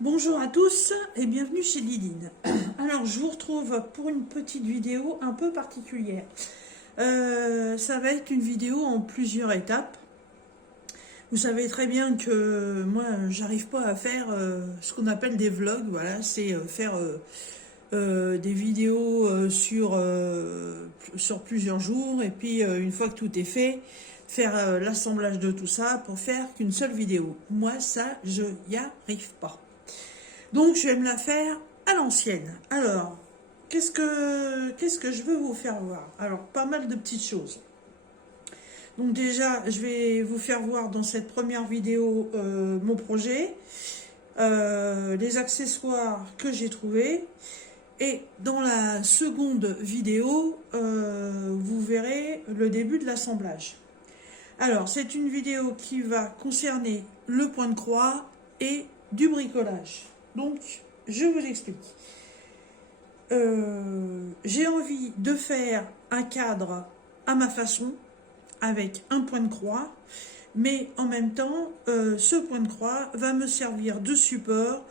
Bonjour à tous et bienvenue chez Didine. Alors je vous retrouve pour une petite vidéo un peu particulière. Ça va être une vidéo en plusieurs étapes. Vous savez très bien que moi j'arrive pas à faire ce qu'on appelle des vlogs. Voilà, c'est faire des vidéos sur plusieurs jours et puis une fois que tout est fait, faire l'assemblage de tout ça pour faire qu'une seule vidéo. Moi ça je n'y arrive pas. Donc je vais me la faire à l'ancienne. Alors, qu'est-ce que je veux vous faire voir? Alors, pas mal de petites choses. Donc déjà, je vais vous faire voir dans cette première vidéo mon projet, les accessoires que j'ai trouvés. Et dans la seconde vidéo, vous verrez le début de l'assemblage. Alors, c'est une vidéo qui va concerner le point de croix et du bricolage. Donc, je vous explique. J'ai envie de faire un cadre à ma façon, avec un point de croix, mais en même temps, ce point de croix va me servir de support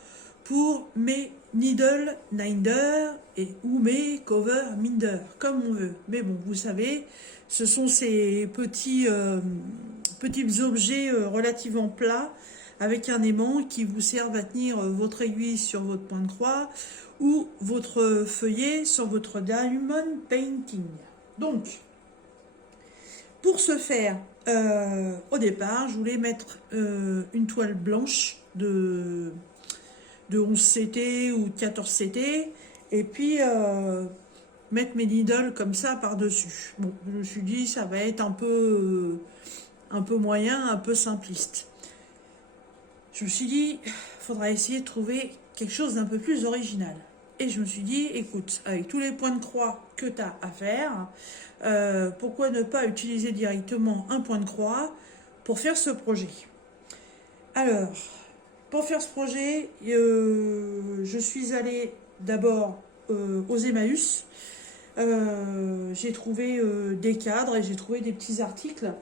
pour mes needle minder ou mes cover minder, comme on veut. Mais bon, vous savez, ce sont ces petits objets relativement plats avec un aimant qui vous servent à tenir votre aiguille sur votre point de croix ou votre feuillet sur votre diamond painting. Donc, pour ce faire, au départ, je voulais mettre une toile blanche de 11 CT ou 14 CT et puis mettre mes needles comme ça par-dessus. Bon, je me suis dit, ça va être un peu moyen, un peu simpliste. Je me suis dit, il faudra essayer de trouver quelque chose d'un peu plus original. Et je me suis dit, écoute, avec tous les points de croix que tu as à faire, pourquoi ne pas utiliser directement un point de croix pour faire ce projet? Alors, pour faire ce projet, je suis allée d'abord aux Emmaüs. J'ai trouvé des cadres et j'ai trouvé des petits articles.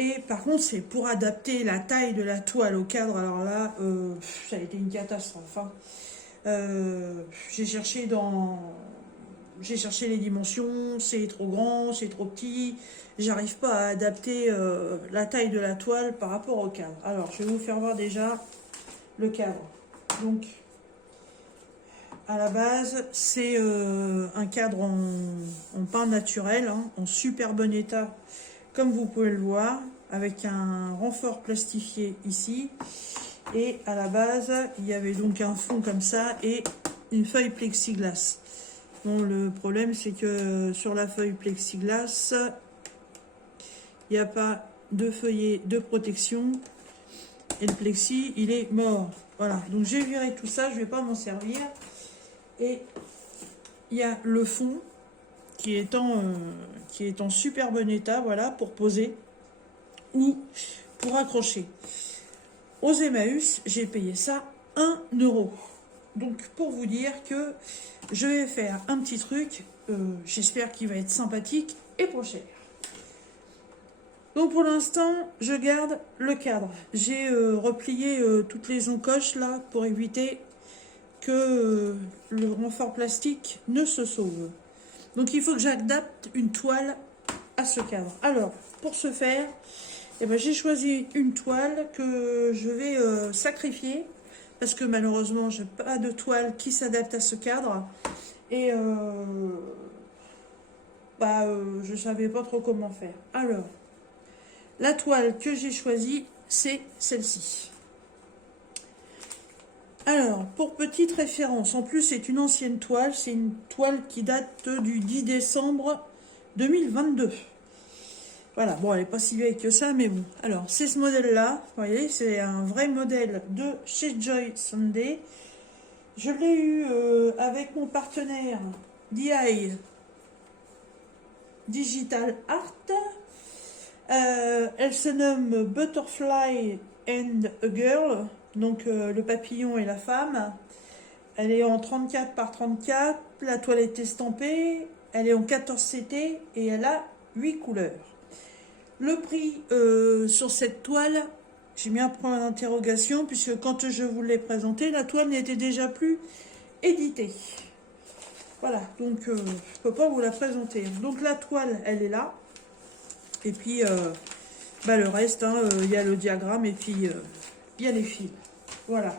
Et par contre, c'est pour adapter la taille de la toile au cadre. Alors là, ça a été une catastrophe. Hein. J'ai cherché les dimensions, c'est trop grand, c'est trop petit. J'arrive pas à adapter la taille de la toile par rapport au cadre. Alors, je vais vous faire voir déjà le cadre. Donc, à la base, c'est un cadre en pain naturel, hein, en super bon état, comme vous pouvez le voir, avec un renfort plastifié ici. Et à la base, il y avait donc un fond comme ça et une feuille plexiglas. Bon, le problème, c'est que sur la feuille plexiglas, il n'y a pas de feuillet de protection. Et le plexi, il est mort. Voilà, donc j'ai viré tout ça, je ne vais pas m'en servir. Et il y a le fond qui est en super bon état, voilà, pour poser ou pour accrocher. Aux Emmaüs, j'ai payé ça 1 €. Donc pour vous dire que je vais faire un petit truc, j'espère qu'il va être sympathique et pas cher. Donc pour l'instant, je garde le cadre. J'ai replié toutes les encoches là pour éviter que le renfort plastique ne se sauve. Donc il faut que j'adapte une toile à ce cadre. Alors, pour ce faire, eh ben, j'ai choisi une toile que je vais sacrifier parce que malheureusement, je n'ai pas de toile qui s'adapte à ce cadre. Et je ne savais pas trop comment faire. Alors, la toile que j'ai choisie, c'est celle-ci. Alors, pour petite référence, en plus c'est une ancienne toile, c'est une toile qui date du 10 décembre 2022. Voilà, bon, elle n'est pas si vieille que ça, mais bon. Alors, c'est ce modèle-là, vous voyez, c'est un vrai modèle de chez Joy Sunday. Je l'ai eu avec mon partenaire DI Digital Art. Elle se nomme Butterfly and a Girl, donc le papillon et la femme. Elle est en 34 par 34, la toile est estampée, elle est en 14 CT et elle a 8 couleurs. Le prix sur cette toile J'ai mis un point d'interrogation puisque quand je vous l'ai présenté, la toile n'était déjà plus éditée. Voilà, donc je ne peux pas vous la présenter. Donc la toile, elle est là. Et puis, le reste, il y a le diagramme et puis il y a les fils. Voilà.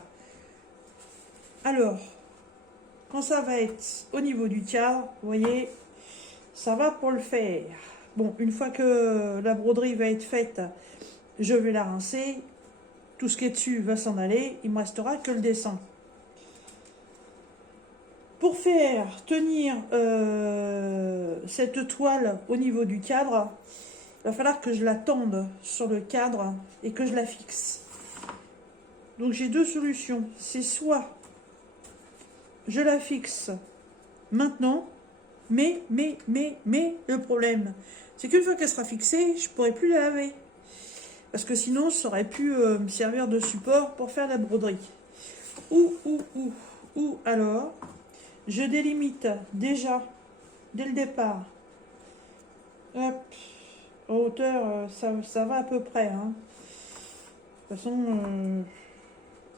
Alors, quand ça va être au niveau du cadre, vous voyez, ça va pour le faire. Bon, une fois que la broderie va être faite, je vais la rincer. Tout ce qui est dessus va s'en aller. Il ne me restera que le dessin. Pour faire tenir cette toile au niveau du cadre, il va falloir que je la tende sur le cadre et que je la fixe. Donc j'ai deux solutions. C'est soit je la fixe maintenant, mais le problème, c'est qu'une fois qu'elle sera fixée, je ne pourrai plus la laver. Parce que sinon, ça aurait pu me servir de support pour faire la broderie. Ou alors, je délimite déjà, dès le départ. Hop, en hauteur, ça va à peu près. Hein. De toute façon,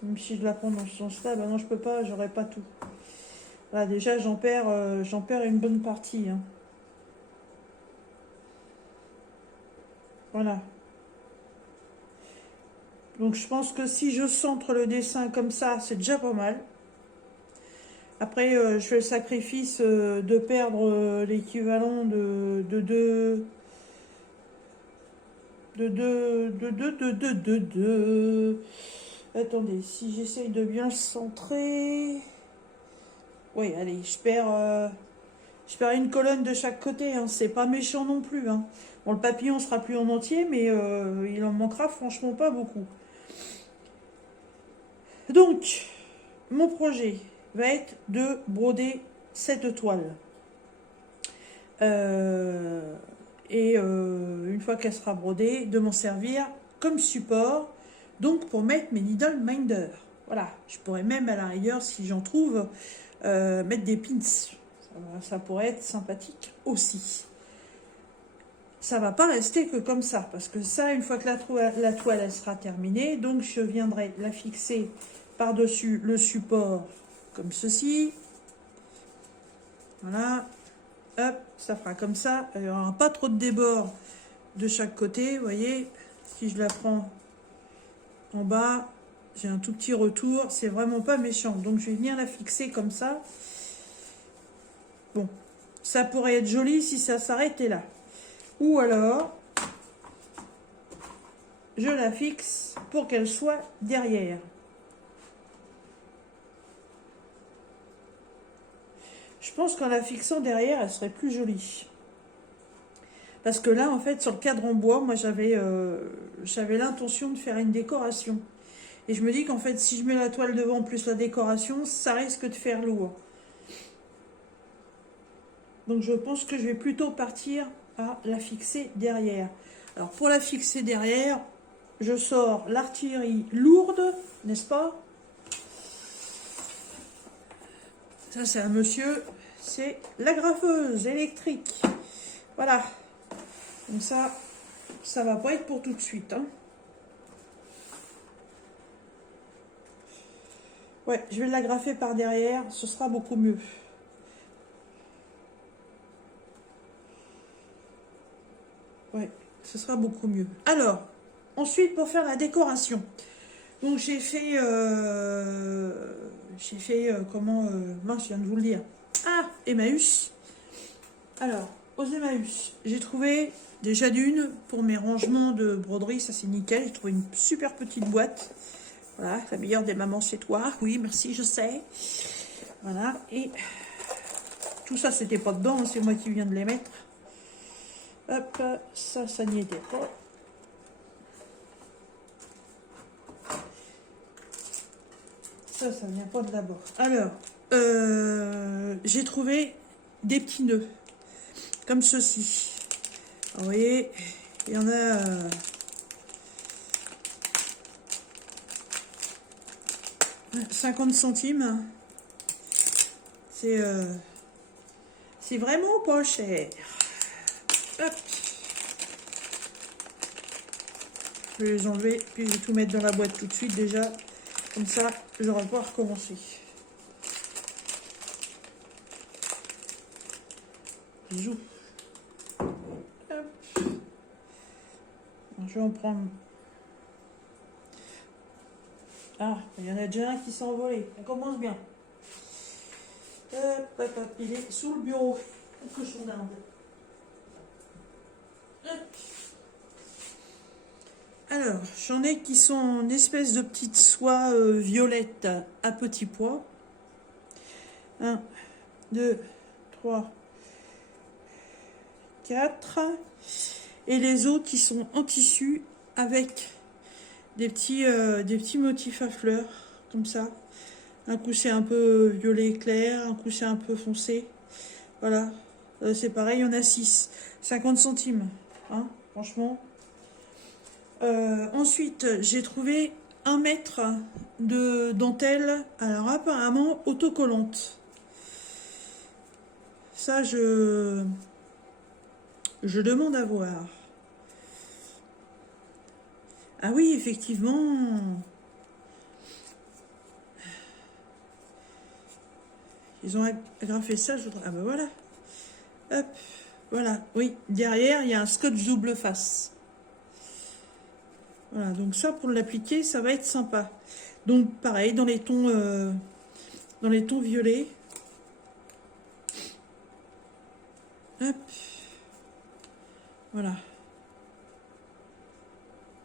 même si je la prends dans ce sens-là, ben non, je peux pas, j'aurai pas tout. Voilà, déjà, j'en perds une bonne partie. Hein. Voilà. Donc je pense que si je centre le dessin comme ça, c'est déjà pas mal. Après, je fais le sacrifice de perdre l'équivalent de deux. Attendez, si j'essaye de bien le centrer. Oui, allez, je perds une colonne de chaque côté. Hein. C'est pas méchant non plus. Hein. Bon, le papillon sera plus en entier, mais il en manquera franchement pas beaucoup. Donc, mon projet va être de broder cette toile. Une fois qu'elle sera brodée, de m'en servir comme support, donc pour mettre mes needle minder. Voilà, je pourrais même à la rigueur, si j'en trouve, mettre des pins. Ça pourrait être sympathique aussi. Ça va pas rester que comme ça, parce que ça, une fois que la toile elle sera terminée, donc je viendrai la fixer par-dessus le support comme ceci. Voilà. Hop, ça fera comme ça. Il n'y aura pas trop de débord de chaque côté. Vous voyez, si je la prends en bas, j'ai un tout petit retour. C'est vraiment pas méchant. Donc, je vais venir la fixer comme ça. Bon, ça pourrait être joli si ça s'arrêtait là. Ou alors, je la fixe pour qu'elle soit derrière. Je pense qu'en la fixant derrière, elle serait plus jolie. Parce que là, en fait, sur le cadre en bois, moi, j'avais l'intention de faire une décoration. Et je me dis qu'en fait, si je mets la toile devant plus la décoration, ça risque de faire lourd. Donc, je pense que je vais plutôt partir à la fixer derrière. Alors, pour la fixer derrière, je sors l'artillerie lourde, n'est-ce pas? Ça, c'est un monsieur, c'est l'agrafeuse électrique. Voilà. Donc ça va pas être pour tout de suite. Hein. Ouais, je vais l'agrafer par derrière, ce sera beaucoup mieux. Ouais, ce sera beaucoup mieux. Alors, ensuite, pour faire la décoration. Donc, j'ai fait comment... mince, je viens de vous le dire. Ah, Emmaüs. Alors, aux Emmaüs, j'ai trouvé déjà d'une pour mes rangements de broderie, ça c'est nickel. J'ai trouvé une super petite boîte. Voilà, la meilleure des mamans c'est toi. Oui, merci, je sais. Voilà, et tout ça c'était pas dedans, c'est moi qui viens de les mettre. Hop, ça n'y était pas. Ça vient pas de là-bas. Alors, j'ai trouvé des petits nœuds, comme ceci. Vous voyez, il y en a... 50 centimes. C'est vraiment pas cher. Hop. Je vais les enlever, puis je vais tout mettre dans la boîte tout de suite déjà. Comme ça, j'aurai pas à recommencer. Bisous. Hop. Je vais en prendre. Ah, il y en a déjà un qui s'est envolé. Ça commence bien. Hop, hop, hop, il est sous le bureau. Le cochon d'Inde. Hop. Alors, j'en ai qui sont en espèce de petite soie violette à petits pois. 1, 2, 3, 4. Et les autres qui sont en tissu avec des petits motifs à fleurs, comme ça. Un coup c'est un peu violet clair, un coup c'est un peu foncé. Voilà, c'est pareil, il y en a 6. 50 centimes, hein, franchement. Ensuite, j'ai trouvé 1 mètre de dentelle, alors apparemment autocollante. Ça, je demande à voir. Ah oui, effectivement. Ils ont agrafé ça, je voudrais... Ah ben voilà. Hop, voilà. Oui, derrière, il y a un scotch double face. Voilà, donc ça, pour l'appliquer, ça va être sympa. Donc, pareil, dans les tons violets. Hop. Voilà.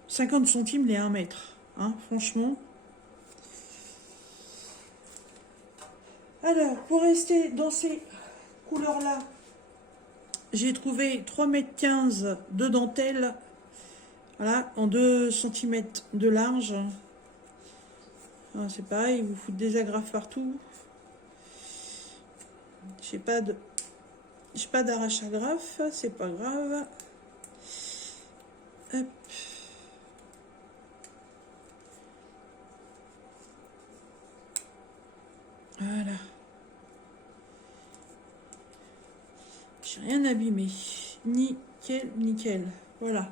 50 centimes les 1 mètre. Hein, franchement. Alors, pour rester dans ces couleurs-là, j'ai trouvé 3,15 m de dentelle. Voilà, en 2 cm de large. C'est pareil, vous foutez des agrafes partout. J'ai pas d'arrache agrafe, c'est pas grave. Hop. Voilà. J'ai rien abîmé. Nickel, nickel. Voilà.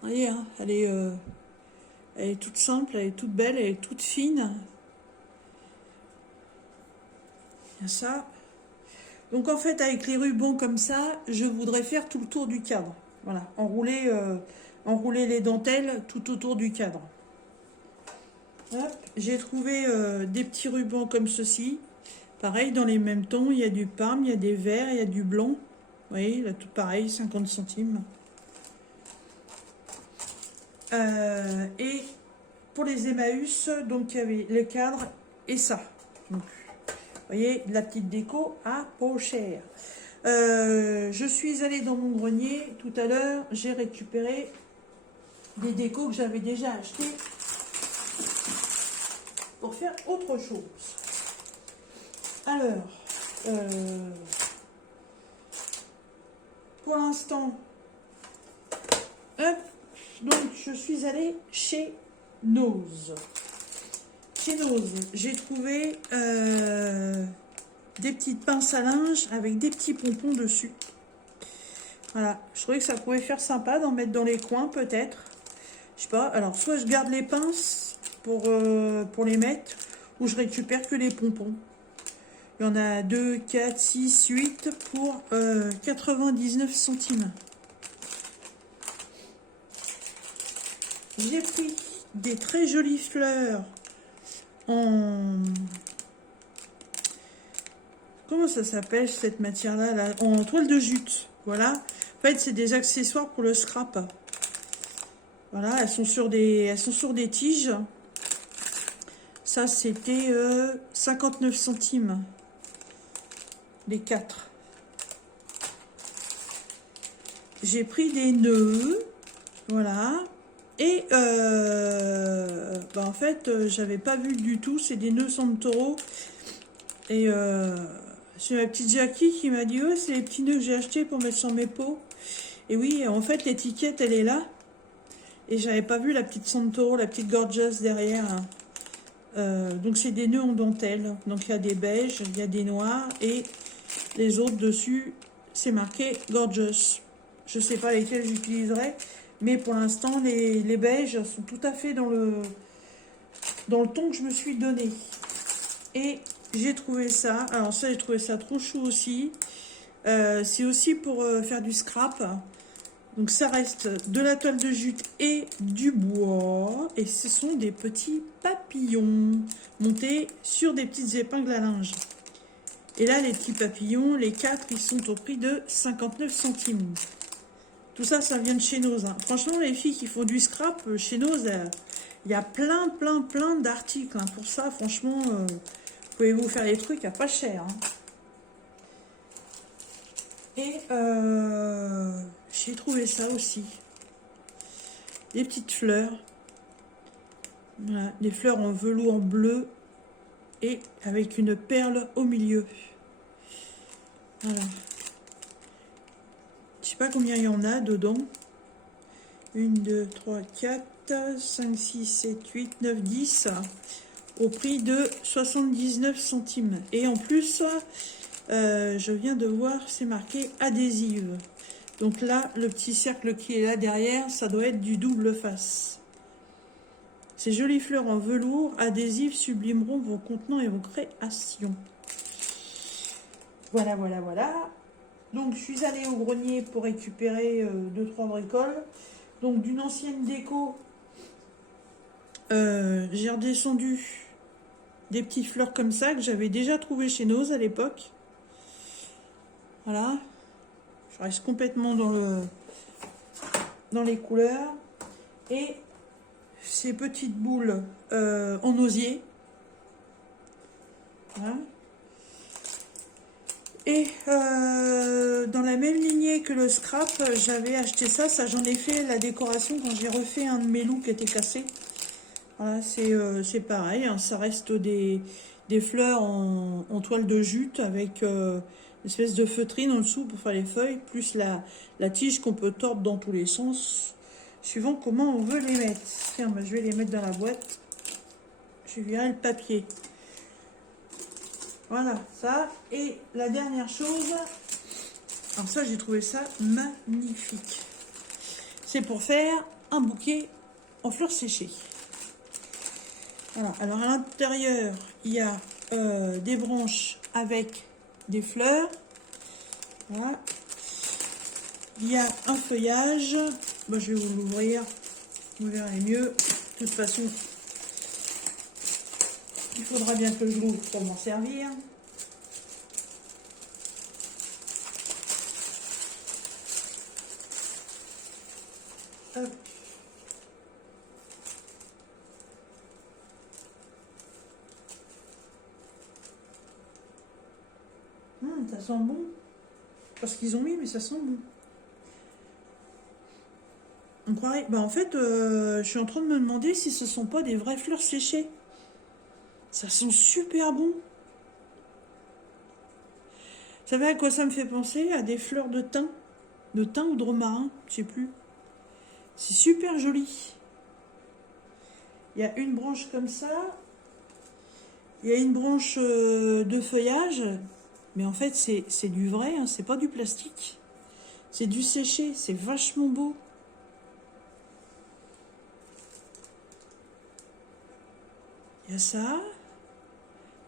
Vous voyez, hein, elle est toute simple, elle est toute belle, elle est toute fine. Il y a ça. Donc en fait, avec les rubans comme ça, je voudrais faire tout le tour du cadre. Voilà, enrouler les dentelles tout autour du cadre. J'ai trouvé des petits rubans comme ceci. Pareil, dans les mêmes tons, il y a du parme, il y a des verts, il y a du blanc. Vous voyez, là tout pareil, 50 centimes. Et pour les Emmaüs, donc il y avait le cadre et ça. Donc, vous voyez, la petite déco à pas cher. Je suis allée dans mon grenier tout à l'heure, j'ai récupéré des décos que j'avais déjà achetés pour faire autre chose. Alors, pour l'instant, donc je suis allée chez Nose. Chez Nose, j'ai trouvé des petites pinces à linge avec des petits pompons dessus. Voilà, je trouvais que ça pouvait faire sympa d'en mettre dans les coins peut-être. Je sais pas, alors soit je garde les pinces pour les mettre, ou je récupère que les pompons. Il y en a 2, 4, 6, 8 pour 99 centimes. J'ai pris des très jolies fleurs en... Comment ça s'appelle cette matière-là là, en toile de jute. Voilà. En fait, c'est des accessoires pour le scrap. Voilà, elles sont sur des tiges. Ça, c'était 59 centimes. Les 4. J'ai pris des nœuds. Voilà. Et en fait, j'avais pas vu du tout. C'est des nœuds Santoro. Et c'est ma petite Jackie qui m'a dit, c'est les petits nœuds que j'ai achetés pour mettre sur mes pots. Et oui, en fait, l'étiquette, elle est là. Et j'avais pas vu la petite Santoro, la petite Gorgeous derrière. Donc c'est des nœuds en dentelle. Donc il y a des beiges, il y a des noirs. Et les autres dessus, c'est marqué Gorgeous. Je sais pas lesquels j'utiliserai. Mais pour l'instant, les beiges sont tout à fait dans le ton que je me suis donné. Et j'ai trouvé ça. Alors ça, j'ai trouvé ça trop chou aussi. C'est aussi pour faire du scrap. Donc ça reste de la toile de jute et du bois. Et ce sont des petits papillons montés sur des petites épingles à linge. Et là, les petits papillons, les 4, ils sont au prix de 59 centimes. Tout ça, ça vient de chez Noz. Hein. Franchement, les filles qui font du scrap, chez Noz, il y a plein d'articles. Hein. Pour ça, franchement, vous pouvez vous faire des trucs à pas cher. Hein. Et j'ai trouvé ça aussi. Des petites fleurs. Voilà, des fleurs en velours bleu et avec une perle au milieu. Voilà. Je sais pas combien il y en a dedans. 1, 2, 3, 4, 5, 6, 7, 8, 9, 10. Au prix de 79 centimes. Et en plus, je viens de voir, c'est marqué adhésive. Donc là, le petit cercle qui est là derrière, ça doit être du double face. Ces jolies fleurs en velours adhésives sublimeront vos contenants et vos créations. Voilà, voilà, voilà. Donc, je suis allée au grenier pour récupérer 2-3 bricoles. Donc, d'une ancienne déco, j'ai redescendu des petites fleurs comme ça que j'avais déjà trouvées chez Noz à l'époque. Voilà. Je reste complètement dans les couleurs. Et ces petites boules en osier. Voilà. Et dans la même lignée que le scrap, j'avais acheté ça. Ça, j'en ai fait la décoration quand j'ai refait un de mes loups qui était cassé. Voilà, c'est pareil. Hein, ça reste des fleurs en toile de jute avec une espèce de feutrine en dessous pour faire les feuilles, plus la tige qu'on peut tordre dans tous les sens, suivant comment on veut les mettre. Tiens, bah, je vais les mettre dans la boîte. Je virerai le papier. Voilà, ça. Et la dernière chose, alors ça, j'ai trouvé ça magnifique. C'est pour faire un bouquet en fleurs séchées. Voilà, alors à l'intérieur, il y a des branches avec des fleurs. Voilà. Il y a un feuillage. Bon, je vais vous l'ouvrir. Vous verrez mieux. De toute façon, il faudra bien que je l'ouvre pour m'en servir. Hop. Ça sent bon. Parce qu'ils ont mis, mais ça sent bon. On croirait... Bah en fait, je suis en train de me demander si ce sont pas des vraies fleurs séchées. Ça sent super bon. Vous savez à quoi ça me fait penser? À des fleurs de thym. De thym ou de romarin, je sais plus. C'est super joli. Il y a une branche comme ça. Il y a une branche de feuillage. Mais en fait, c'est du vrai, hein, c'est pas du plastique. C'est du séché, c'est vachement beau. Il y a ça.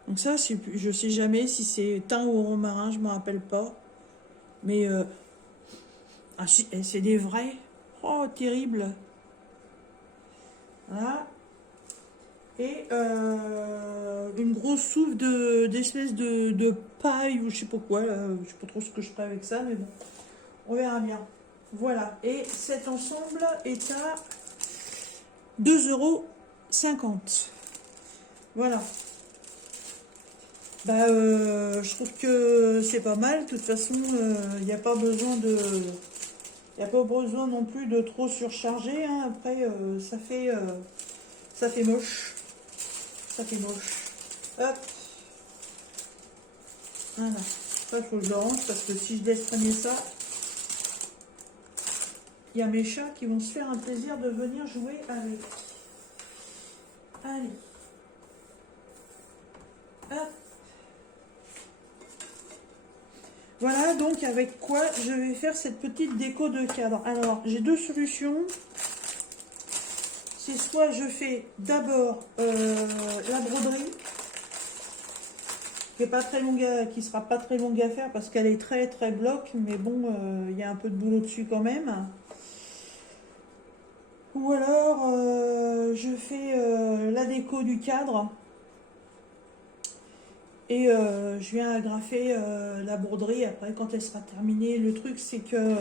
Donc ça, je sais jamais si c'est thym ou romarin, je me rappelle pas. Mais ah, c'est des vrais. Oh, terrible. Voilà. Et une grosse souffle d'espèce de paille ou je sais pas quoi. Là. Je sais pas trop ce que je ferai avec ça, mais bon. On verra bien. Voilà. Et cet ensemble est à 2,50 €. Voilà. Bah, je trouve que c'est pas mal. De toute façon, il n'y a pas besoin de... Il n'y a pas besoin non plus de trop surcharger. Hein. Après, ça fait moche. Ça fait moche. Hop. Voilà. Ça, il faut que je le range parce que si je laisse traîner ça, il y a mes chats qui vont se faire un plaisir de venir jouer avec. Allez. Hop. Voilà donc avec quoi je vais faire cette petite déco de cadre. Alors j'ai deux solutions. C'est soit je fais d'abord la broderie, qui est pas très longue qui sera pas très longue à faire parce qu'elle est très très bloc, mais bon, il y a un peu de boulot dessus quand même. Ou alors je fais la déco du cadre et je viens agrafer la broderie après quand elle sera terminée. Le truc c'est que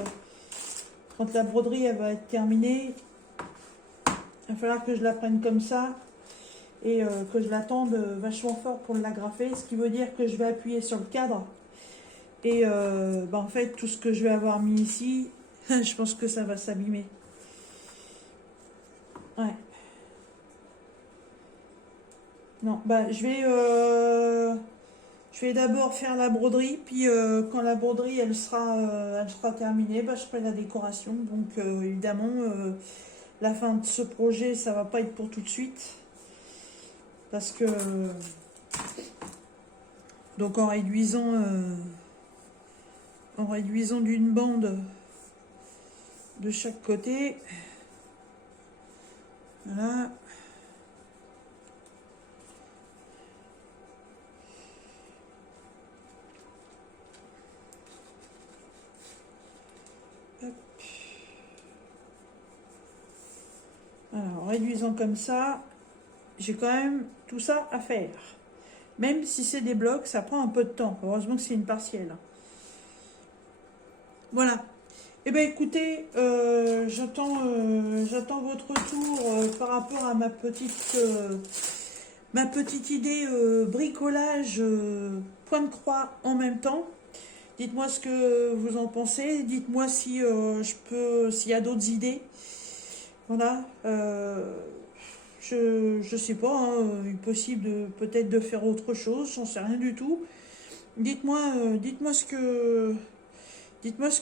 quand la broderie elle va être terminée, il va falloir que je la prenne comme ça et que je la tende vachement fort pour l'agrafer, ce qui veut dire que je vais appuyer sur le cadre et en fait tout ce que je vais avoir mis ici, je pense que ça va s'abîmer. Ouais. Non, je vais d'abord faire la broderie, puis quand la broderie elle sera terminée, je ferai la décoration. Donc évidemment, la fin de ce projet, ça va pas être pour tout de suite, parce que donc en réduisant d'une bande de chaque côté, voilà. Hop. Alors, réduisant comme ça, j'ai quand même tout ça à faire. Même si c'est des blocs, ça prend un peu de temps. Heureusement que c'est une partielle. Voilà. Eh bien, écoutez, j'attends votre retour par rapport à ma petite idée bricolage point de croix en même temps. Dites-moi ce que vous en pensez. Dites-moi si s'il y a d'autres idées. Voilà. Je sais pas, hein, il est possible peut-être de faire autre chose, j'en sais rien du tout. Dites-moi dites-moi ce que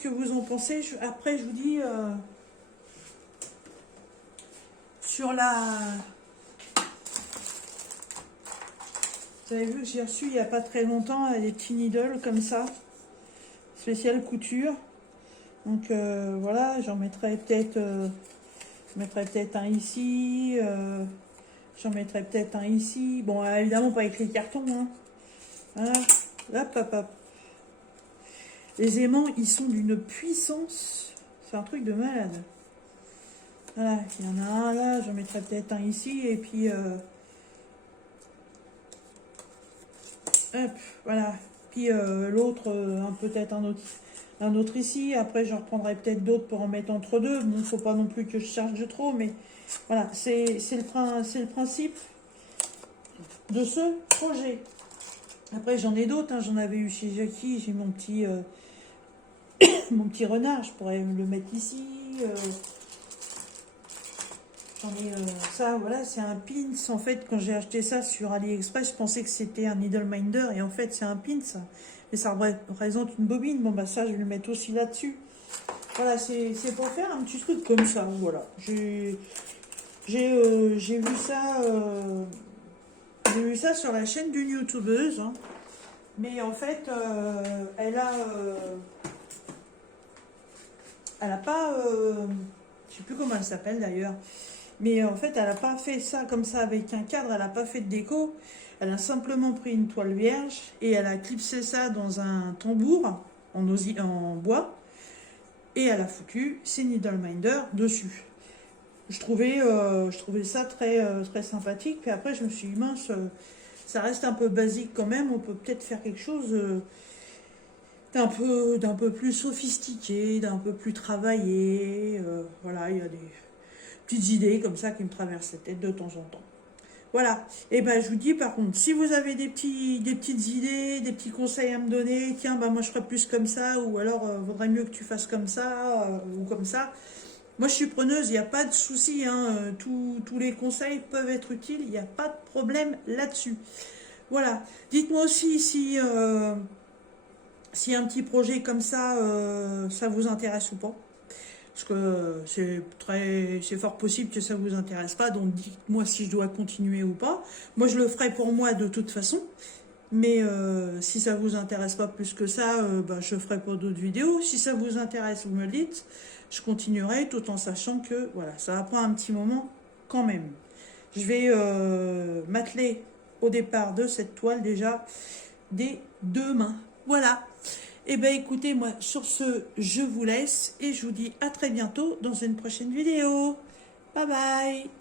vous en pensez. Après, je vous dis sur la. Vous avez vu que j'ai reçu il n'y a pas très longtemps des petits needles comme ça, spécial couture. Donc voilà, j'en mettrai peut-être. Je mettrai peut-être un ici. J'en mettrai peut-être un ici. Bon, évidemment pas avec les cartons. Hein. Voilà. Hop, hop, hop. Les aimants, ils sont d'une puissance. C'est un truc de malade. Voilà, il y en a un là. J'en mettrai peut-être un ici. Et puis... hop, voilà. Puis l'autre, peut-être un autre ici. Après, j'en reprendrai peut-être d'autres pour en mettre entre deux. Bon, il ne faut pas non plus que je charge trop. Mais voilà, c'est le principe de ce projet. Après, j'en ai d'autres. Hein. J'en avais eu chez Jackie. J'ai mon petit... mon petit renard, je pourrais le mettre ici. J'en ai ça, voilà, c'est un pins. En fait, quand j'ai acheté ça sur AliExpress, je pensais que c'était un needle minder et en fait, c'est un pins. Mais ça représente une bobine. Bon, ça, je vais le mettre aussi là-dessus. Voilà, c'est pour faire un petit truc comme ça. Voilà, j'ai vu ça. J'ai vu ça sur la chaîne d'une youtubeuse. Hein. Mais en fait, elle a pas, je sais plus comment elle s'appelle d'ailleurs, mais en fait elle n'a pas fait ça comme ça avec un cadre, elle n'a pas fait de déco, elle a simplement pris une toile vierge et elle a clipsé ça dans un tambour en bois et elle a foutu ses needle minder dessus. Je trouvais ça très sympathique, puis après je me suis dit mince, ça reste un peu basique quand même, on peut peut-être faire quelque chose d'un peu plus sophistiqué, d'un peu plus travaillé. Voilà, il y a des petites idées comme ça qui me traversent la tête de temps en temps. Voilà. Et ben je vous dis par contre, si vous avez des petites idées, des petits conseils à me donner, tiens, moi je ferais plus comme ça, ou alors vaudrait mieux que tu fasses comme ça, ou comme ça. Moi je suis preneuse, il n'y a pas de souci, hein, tous les conseils peuvent être utiles, il n'y a pas de problème là-dessus. Voilà. Dites-moi aussi si un petit projet comme ça, ça vous intéresse ou pas. Parce que c'est fort possible que ça vous intéresse pas. Donc dites-moi si je dois continuer ou pas. Moi je le ferai pour moi de toute façon. Mais si ça vous intéresse pas plus que ça, bah, je ferai pas d'autres vidéos. Si ça vous intéresse, vous me le dites. Je continuerai tout en sachant que voilà, ça va prendre un petit moment quand même. Je vais m'atteler au départ de cette toile déjà dès demain. Voilà. Et ben écoutez, moi sur ce, je vous laisse et je vous dis à très bientôt dans une prochaine vidéo. Bye bye.